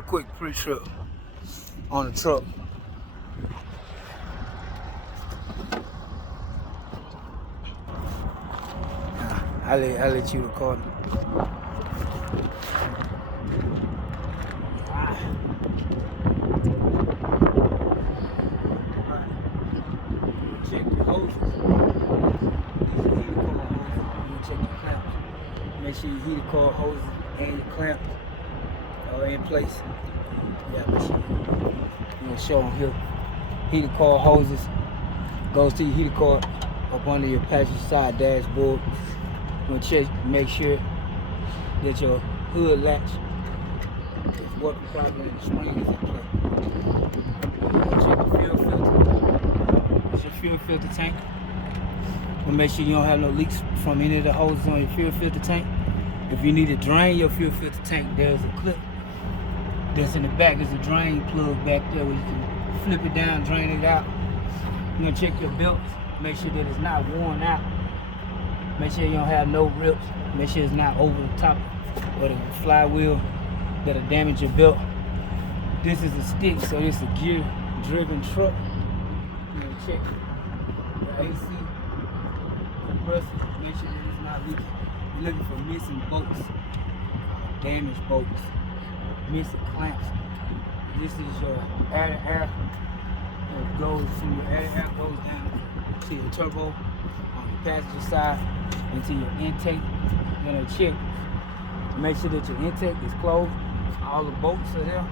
a quick pre-trip on the truck. I'll let you record it. Check your hoses. These are heater cord hoses. You check your clamps. Make sure your heater cord hoses and your clamps are in place. Yeah, make sure you show them here. Heater cord hoses goes to your heater cord up under your passenger side dashboard. You want to check, make sure that your hood latch is working properly and the spring is in place. You want to check the fuel filter. It's your fuel filter tank. You want to make sure you don't have no leaks from any of the hoses on your fuel filter tank. If you need to drain your fuel filter tank, there's a clip that's in the back. There's a drain plug back there where you can flip it down, drain it out. You want to check your belts. Make sure that it's not worn out. Make sure you don't have no rips. Make sure it's not over the top of the flywheel that'll damage your belt. This is a stick, so it's a gear-driven truck. You know, check the AC compressor. Make sure that it's not leaking. You're looking for missing bolts, damaged bolts, missing clamps. This is your air. It goes from your air goes down to your turbo on the passenger side into your intake. You're gonna check. Make sure that your intake is closed. All the bolts are there.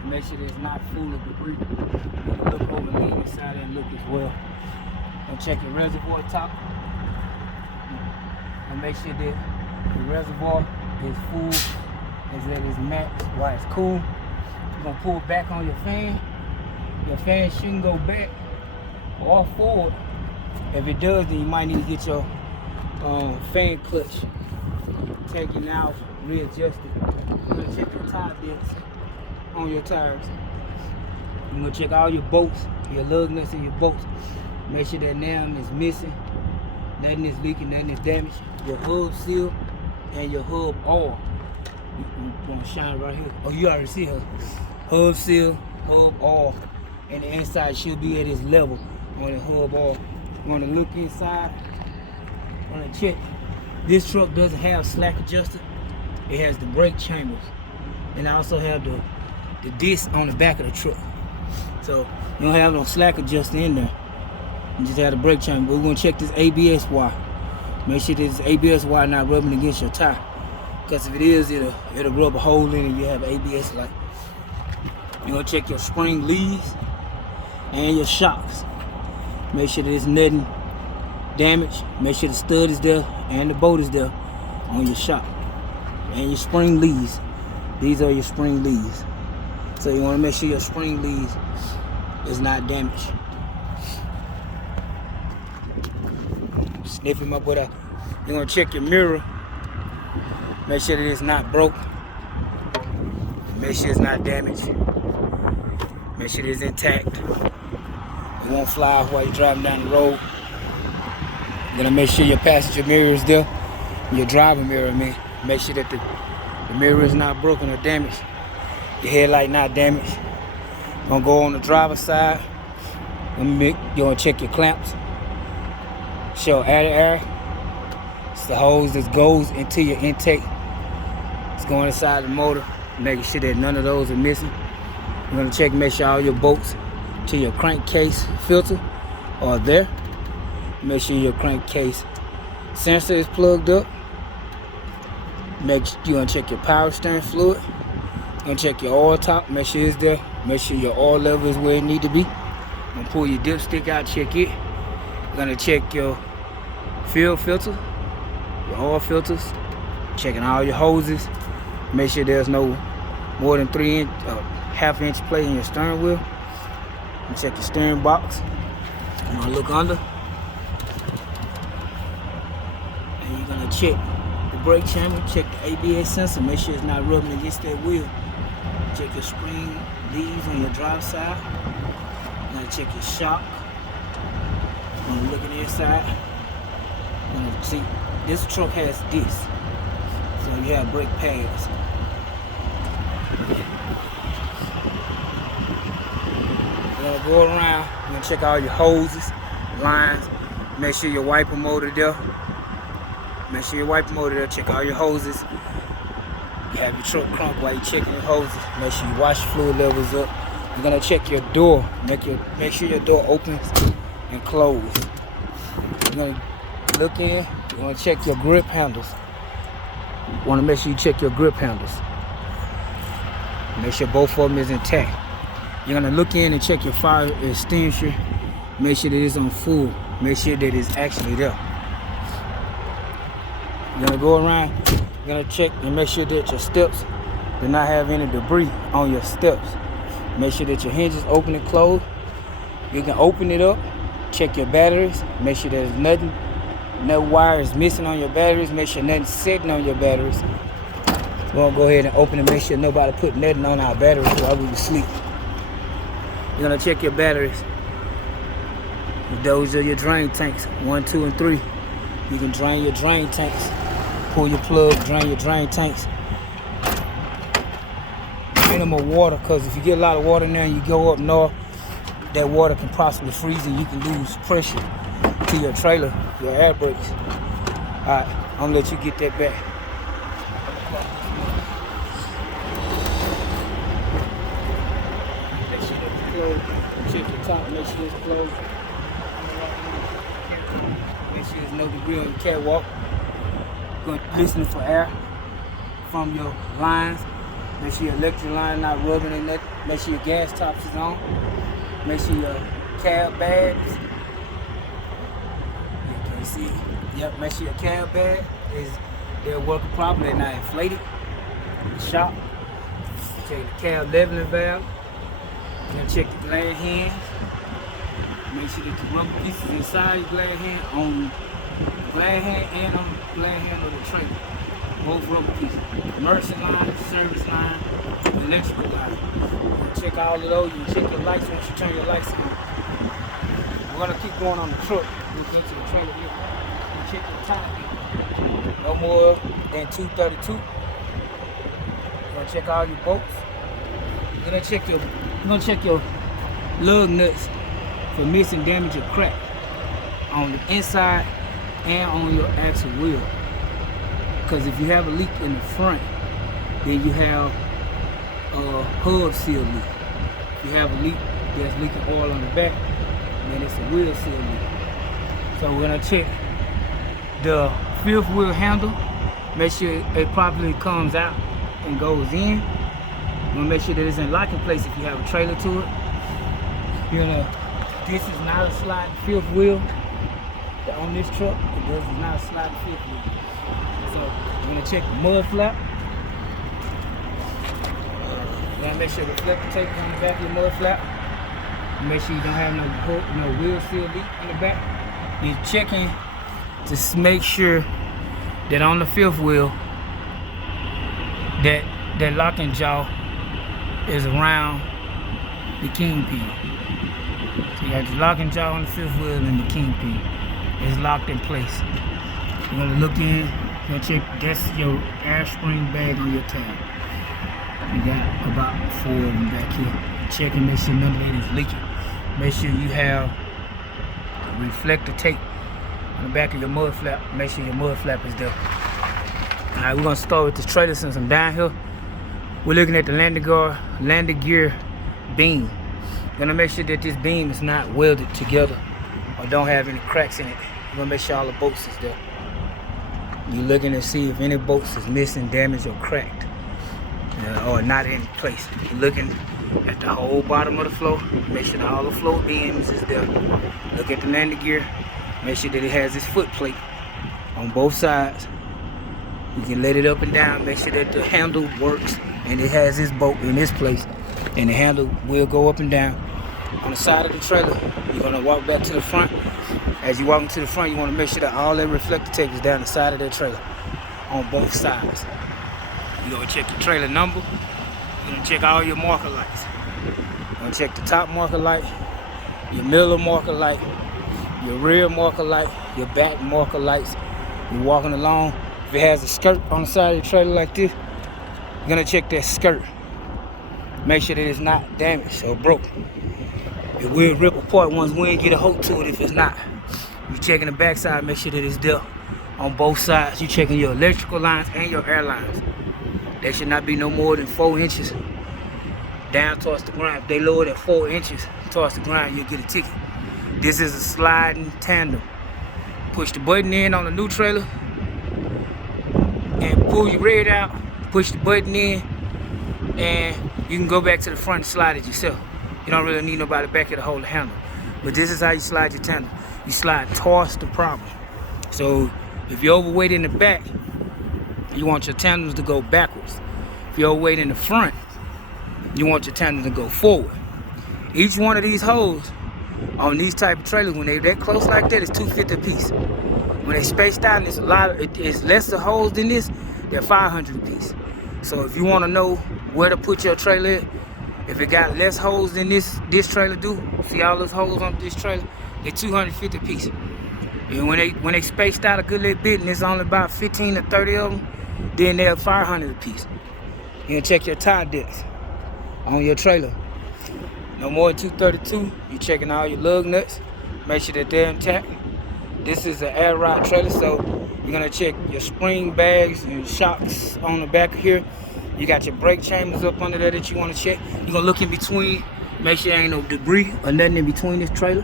And make sure that it's not full of debris. You can look over, lean inside and look as well. And check your reservoir top. And make sure that the reservoir is full, is that it's max while it's cool. You're gonna pull back on your fan. Your fan shouldn't go back or forward. If it does, then you might need to get your fan clutch taken out, readjusted. You're gonna check your tire belts on your tires. You're gonna check all your bolts, your lug nuts and your bolts. Make sure that none is missing, nothing is leaking, nothing is damaged. Your hub seal and your hub oil. You're gonna shine right here. Oh, you already see her. Hub seal, hub oil, and the inside should be at its level on the hub oil. You wanna look inside, wanna check. This truck doesn't have slack adjuster. It has the brake chambers. And I also have the disc on the back of the truck. So you don't have no slack adjuster in there. You just have the brake chamber. But we're gonna check this ABS wire. Make sure this ABS wire not rubbing against your tire. Because if it is, it'll rub a hole in it and you have ABS light. You're gonna check your spring leads and your shocks. Make sure that there's nothing damaged. Make sure the stud is there and the bolt is there on your shock. And your spring leads. These are your spring leads. So you wanna make sure your spring leads is not damaged. Sniffing my butt out. You're gonna check your mirror. Make sure that it's not broke. Make sure it's not damaged. Make sure it's intact. It won't fly off while you're driving down the road. You're gonna make sure your passenger mirror is there. Your driver mirror, make sure that the mirror is not broken or damaged. Your headlight not damaged. Gonna go on the driver's side. You're gonna check your clamps. Show air. It's the hose that goes into your intake. It's going inside the motor, making sure that none of those are missing. You're gonna check, make sure all your bolts to your crankcase filter are there. Make sure your crankcase sensor is plugged up. You're gonna check your power steering fluid. You're gonna check your oil top, make sure it's there. Make sure your oil level is where it need to be. You're gonna pull your dipstick out, check it. You're gonna check your fuel filter, your oil filters, checking all your hoses. Make sure there's no more than 3 half-inch plate in your steering wheel. And check your steering box. You're gonna look under. And you're gonna check the brake chamber, check the ABS sensor, make sure it's not rubbing against that wheel. Check your spring leads on your drive side. You're gonna check your shock. You're gonna look at the inside. You're gonna see this truck has discs, so you have brake pads. gonna go around, you're gonna check all your hoses, lines, make sure your wiper motor there. Make sure your wiper motor there, check all your hoses. You have your truck crunk while you're checking your hoses. Make sure you wash fluid levels up. You're gonna check your door. Make sure your door opens and closes. You're gonna look in, you're gonna check your grip handles. You wanna make sure you check your grip handles. Make sure both of them is intact. You're gonna look in and check your fire extinguisher. Make sure that it's on full. Make sure that it's actually there. You're gonna go around, you're gonna check and make sure that your steps do not have any debris on your steps. Make sure that your hinges open and close. You can open it up, check your batteries, make sure there's nothing, no wire is missing on your batteries, make sure nothing's sitting on your batteries. We're gonna go ahead and open it, make sure nobody put nothing on our batteries while we sleep. You're gonna check your batteries. Those are your drain tanks, 1, 2, and 3. You can drain your drain tanks. Pull your plug, drain your drain tanks. Minimal water, because if you get a lot of water in there and you go up north, that water can possibly freeze and you can lose pressure to your trailer, your air brakes. Alright, I'm gonna let you get that back. Make sure that's closed. Check your top, make sure it's closed. Make sure there's no debris on your catwalk. Going listening for air from your lines. Make sure your electric line not rubbing in that. Make sure your gas tops is on. Make sure your cab bags. You can see. Yep. Make sure your cab bag they're working properly. They're not inflated. Shop. Check the cab leveling valve. Then check the glad hands. Make sure that the rubber pieces inside your glad hand on the glad hand and on the glad hand of the trailer. Both rubber pieces. Emergency line, service line, electrical line. Check all of those. You check your lights once you turn your lights on. We're gonna keep going on the truck. We'll get to the trailer here. You check your time. No more than 232. You're gonna check all your bolts. You're gonna check your lug nuts for missing, damage, or crack on the inside and on your axle wheel. Because if you have a leak in the front, then you have a hub seal leak. If you have a leak that's leaking oil on the back, then it's a wheel seal leak. So we're gonna check the fifth wheel handle, make sure it properly comes out and goes in. We're gonna make sure that it's in locking place if you have a trailer to it. This is not a sliding fifth wheel on this truck. This is not a sliding fifth wheel. So we're gonna check the mud flap. We're gonna make sure the reflector tape is on the back of your mud flap. Make sure you don't have no wheel seal leak in the back. You're checking to make sure that on the fifth wheel that locking jaw is around the kingpin. So you have the locking jaw on the fifth wheel and the kingpin is locked in place. You're gonna look in, you're gonna check, that's your air spring bag on your tab. You got about 4 of them back here. Check and make sure none of that is leaking. Make sure you have reflector tape on the back of your mud flap. Make sure your mud flap is there. Alright, we're gonna start with this trailer since I'm down here. We're looking at the landing gear beam. Gonna make sure that this beam is not welded together or don't have any cracks in it. We're gonna make sure all the bolts is there. You're looking to see if any bolts is missing, damaged, or cracked, or not in place. You're looking at the whole bottom of the floor. Make sure that all the floor beams is there. Look at the landing gear. Make sure that it has its foot plate on both sides. You can let it up and down. Make sure that the handle works and it has its bolt in its place. And the handle will go up and down. On the side of the trailer, you're gonna walk back to the front. As you walk into the front, you wanna make sure that all that reflector tape is down the side of that trailer on both sides. You're gonna check your trailer number. You're gonna check all your marker lights. You're gonna check the top marker light, your middle marker light, your rear marker light, your back marker lights. You're walking along. If it has a skirt on the side of the trailer like this, you're gonna check that skirt. Make sure that it's not damaged or broke. It will rip apart once wind get a hold to it. If it's not, you checking the backside, make sure that it's there on both sides. You checking your electrical lines and your air lines. They should not be no more than 4 inches down towards the ground. If they lower than 4 inches towards the ground, you'll get a ticket. This is a sliding tandem. Push the button in on the new trailer and pull your red out. Push the button in and you can go back to the front and slide it yourself. You don't really need nobody back here to hold the handle. But this is how you slide your tandem. You slide towards the problem. So if you're overweight in the back, you want your tandems to go backwards. If you're overweight in the front, you want your tandem to go forward. Each one of these holes on these type of trailers, when they that close like that, is $250 a piece. When they spaced out and it's lesser holes than this, they're $500 a piece. So if you want to know where to put your trailer at, if it got less holes than this trailer do, see all those holes on this trailer, they're $250 a piece. And when they spaced out a good little bit and it's only about 15 to 30 of them, then they're $500 a piece. You can check your tire depth on your trailer. No more than 232. You're checking all your lug nuts, make sure that they're intact. This is an air ride trailer, so you're gonna check your spring bags and shocks on the back here. You got your brake chambers up under there that you want to check. You're gonna look in between, make sure there ain't no debris or nothing in between this trailer.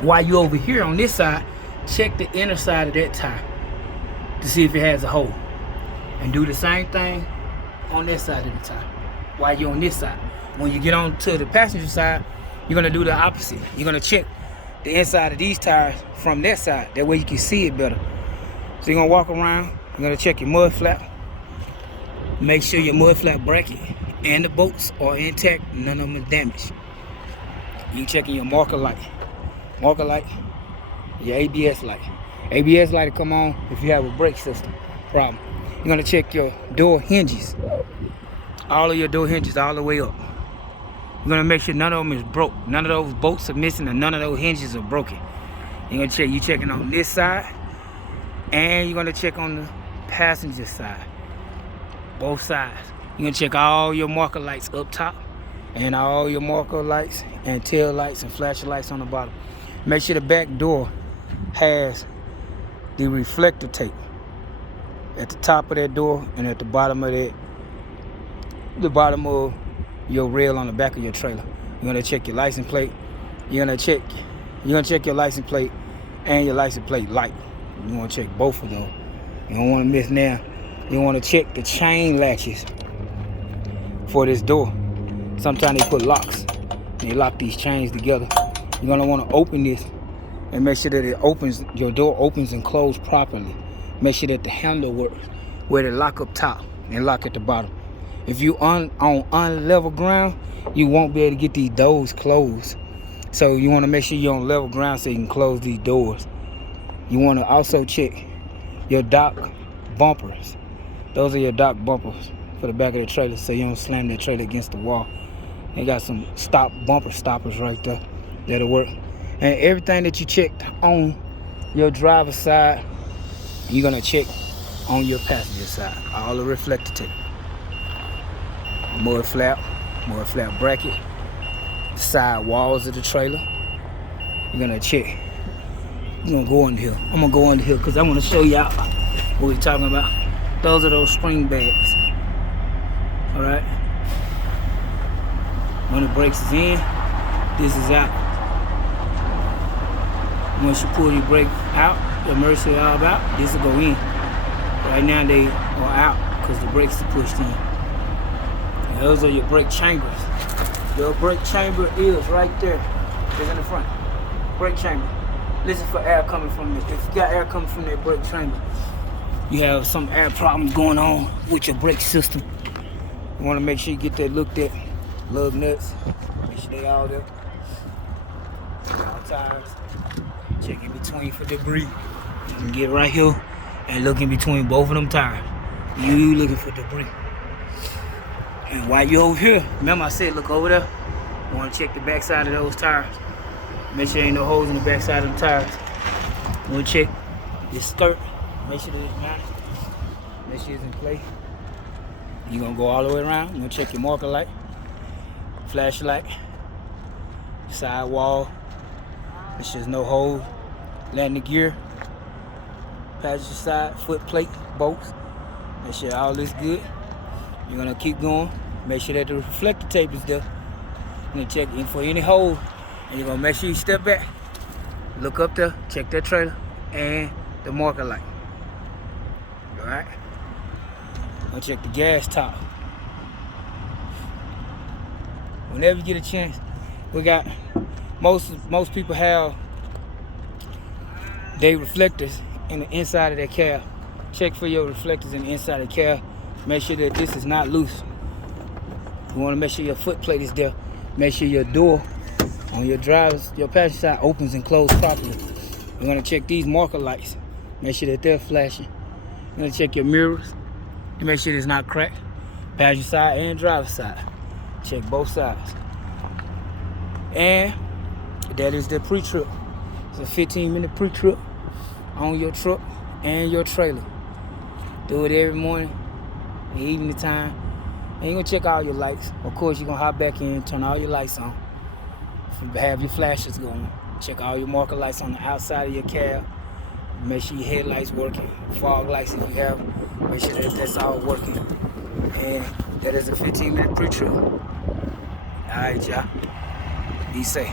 While you over here on this side, check the inner side of that tire to see if it has a hole. And do the same thing on this side of the tire while you're on this side. When you get on to the passenger side, you're gonna do the opposite. You're gonna check the inside of these tires from that side. That way you can see it better. So you're gonna walk around, you're gonna check your mud flap. Make sure your mud flap bracket and the bolts are intact, none of them are damaged. You checking your marker light, your ABS light. ABS light will come on if you have a brake system problem. You're gonna check your door hinges, all of your door hinges all the way up. You're gonna make sure none of them is broke, none of those bolts are missing, and none of those hinges are broken. You're gonna check. You checking on this side, and you're gonna check on the passenger side, both sides. You're gonna check all your marker lights up top, and all your marker lights and tail lights and flasher lights on the bottom. Make sure the back door has the reflector tape at the top of that door and at the bottom of your rail on the back of your trailer. You're gonna check your license plate. You're gonna check your license plate and your license plate light. You wanna check both of those. You don't wanna miss now. You wanna check the chain latches for this door. Sometimes they put locks. They lock these chains together. You're gonna wanna open this and make sure that it opens, your door opens and closes properly. Make sure that the handle works, where they lock up top and lock at the bottom. If you on unlevel ground, you won't be able to get these doors closed. So you want to make sure you're on level ground so you can close these doors. You want to also check your dock bumpers. Those are your dock bumpers for the back of the trailer, so you don't slam that trailer against the wall. They got some bumper stoppers right there that'll work. And everything that you checked on your driver's side, you're gonna check on your passenger side. All the reflector tape, mud flap bracket, side walls of the trailer. You're gonna check. You're gonna go under here. I'm gonna go under here because I want to show y'all what we're talking about. Those are those spring bags. All right. When the brakes is in, this is out. Once you pull your brake out, the emergency valve out, this will go in. Right now they are out because the brakes are pushed in. And those are your brake chambers. Your brake chamber is right there. It's in the front. Brake chamber. Listen for air coming from it. If you got air coming from that brake chamber, you have some air problems going on with your brake system. You want to make sure you get that looked at. Lug nuts. Make sure they all there. All tires. Check in between for debris. You can get right here and look in between both of them tires. You looking for debris. And while you're over here, remember I said look over there. You want to check the back side of those tires. Make sure there ain't no holes in the back side of the tires. You want to check your skirt. Make sure that it's mounted. Make sure it's in place. You're going to go all the way around. You're going to check your marker light, flashlight, sidewall. There's just no hole. Landing gear, passenger side, foot plate, bolts. Make sure all is good. You're gonna keep going. Make sure that the reflector tape is there. You're gonna check in for any hole, and you're gonna make sure you step back, look up there, check that trailer and the marker light. All right. Gonna check the gas top. Whenever you get a chance, we got most people have their reflectors in the inside of their cab. Check for your reflectors in the inside of the cab. Make sure that this is not loose. You want to make sure your foot plate is there. Make sure your door on your passenger side opens and closes properly. You're going to check these marker lights. Make sure that they're flashing. You're going to check your mirrors to make sure it's not cracked. Passenger side and driver side. Check both sides. And that is the pre-trip. It's a 15-minute pre-trip on your truck and your trailer. Do it every morning, evening time. And you're gonna check all your lights. Of course, you're gonna hop back in, turn all your lights on. Have your flashes going. Check all your marker lights on the outside of your cab. Make sure your headlights working. Fog lights if you have. Make sure that that's all working. And that is a 15-minute pre-trip. All right, y'all. Be safe.